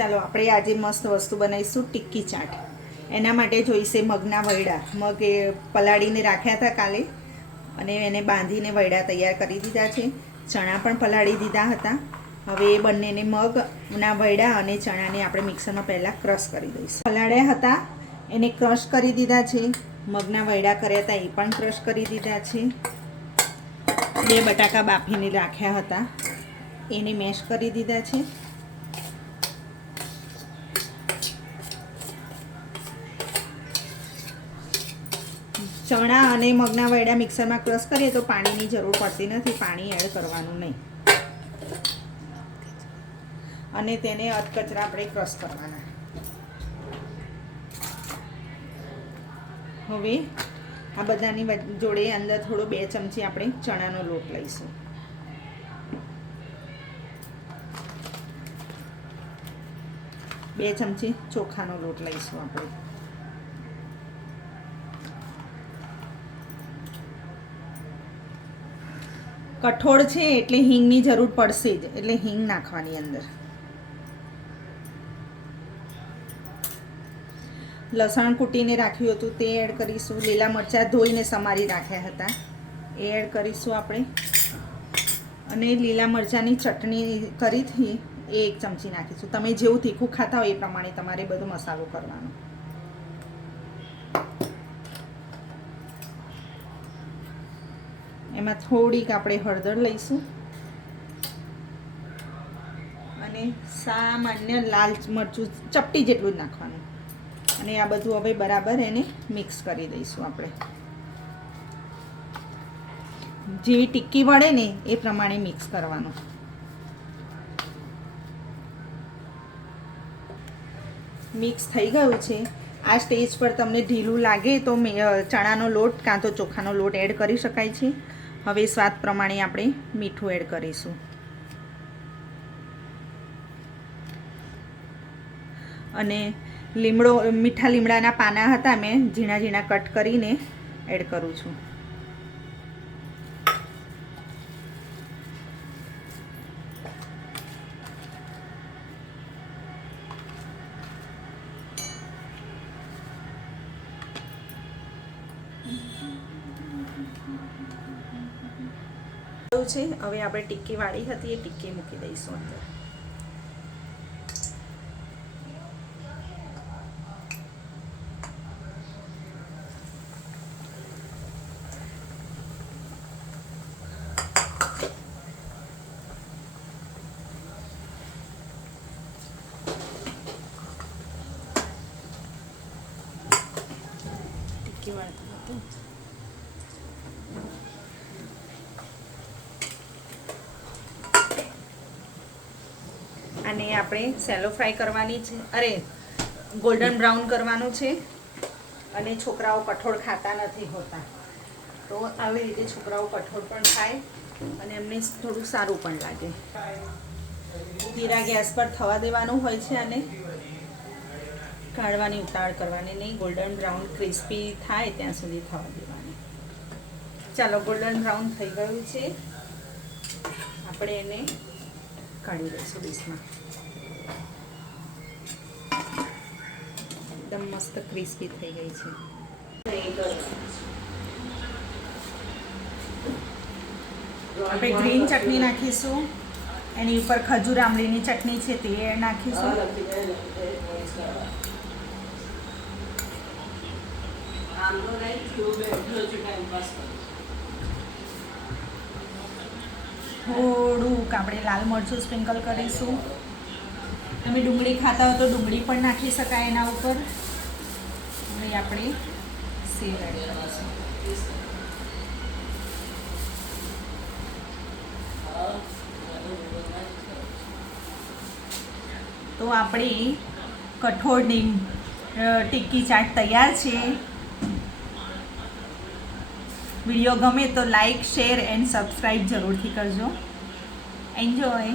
ચાલો આપણે આજે મસ્ત વસ્તુ બનાવીશું ટિક્કી ચાટ. એના માટે જોઈશે મગના વૈડા. મગ એ પલાળીને રાખ્યા હતા કાલે અને એને બાંધીને વૈડા તૈયાર કરી દીધા છે. ચણા પણ પલાળી દીધા હતા. હવે એ બંનેને મગના વૈડા અને ચણાને આપણે મિક્સરમાં પહેલાં ક્રશ કરી દઈશું. પલાળ્યા હતા એને ક્રશ કરી દીધા છે. મગના વૈડા કર્યા હતા એ પણ ક્રશ કરી દીધા છે. 2 બટાકા બાફીને રાખ્યા હતા એને મેશ કરી દીધા છે. ચણા અને મગના વૈડા મિક્સરમાં ક્રશ કરીએ તો પાણીની જરૂર પડતી નથી, પાણી એડ કરવાનું નહીં. અને તેને અધકચરા આપણે ક્રશ કરવાના. હવે આ બધાની જોડે અંદર થોડો 2 ચમચી આપણે ચણાનો લોટ લઈશું. બે ચમચી ચોખાનો લોટ લઈશું આપણે. કઠોળ છે એટલે હિંગની જરૂર પડશે જ, એટલે હિંગ નાખવાની અંદર. લસણ કૂટીને રાખ્યું હતું તે એડ કરીશું. લીલા મરચાં ધોઈને સમારી રાખ્યા હતા એ એડ કરીશું આપણે. અને લીલા મરચાંની ચટણી કરી હતી એ 1 ચમચી નાખીશું. તમે જેવું તીખું ખાતા હોય એ પ્રમાણે તમારે બધો મસાલો કરવાનો. એમાં થોડીક આપણે હળદર લઈશું અને સામાન્ય લાલ મરચું ચપટી જેટલું જ નાખવાનું. અને આ બધું હવે બરાબર એને મિક્સ કરી દઈશું આપણે. જેવી ટિક્કી વળે ને એ પ્રમાણે મિક્સ કરવાનું. મિક્સ થઈ ગયું છે. આ સ્ટેજ પર તમને ઢીલું લાગે તો ચણાનો લોટ કાં તો ચોખાનો લોટ એડ કરી શકાય છે. હવે સ્વાદ પ્રમાણે આપણે મીઠું એડ કરીશું. અને મીઠા લીમડાના પાના હતા મેં ઝીણા ઝીણા કટ કરીને એડ કરું છું. છે હવે આપણે ટિક્કી વાળી હતી એ ટિક્કી મૂકી દઈશું અંદર. ટિક્કી વાળતું હતું. અને આપણે સેલો ફ્રાય કરવાની છે, ગોલ્ડન બ્રાઉન કરવાનું છે. અને છોકરાઓ કઠોળ ખાતા નથી હોતા તો આવી રીતે છોકરાઓ કઠોળ પણ ખાય અને એમને થોડું સારું પણ લાગે. ધીરા ગેસ પર થવા દેવાનું હોય છે અને કાઢવાની ઉતાવળ કરવાની નહીં. ગોલ્ડન બ્રાઉન ક્રિસ્પી થાય ત્યાં સુધી થવા દેવાની. ચાલો, ગોલ્ડન બ્રાઉન થઈ ગયું છે. આપણે એને કાઢી દઈશું ડીશમાં. એકદમ મસ્ત ક્રિસ્પી થઈ ગઈ છે. આપણે ગ્રીન ચટણી નાખીશું. એની ઉપર ખજૂર આમલીની ચટણી છે તે નાખીશું. થોડુંક આપણે લાલ મરચું સ્પ્રિંકલ કરીશું. તમે ડુંગળી ખાતા હો તો ડુંગળી પણ નાખી શકાય એના ઉપર. હવે આપણે સેવ એડ કરીશું. તો આપણી કઠોળની ટિક્કી ચાટ તૈયાર છે. વિડીયો ગમે તો લાઈક, શેર એન્ડ સબસ્ક્રાઈબ જરૂરથી કરજો. એન્જોય.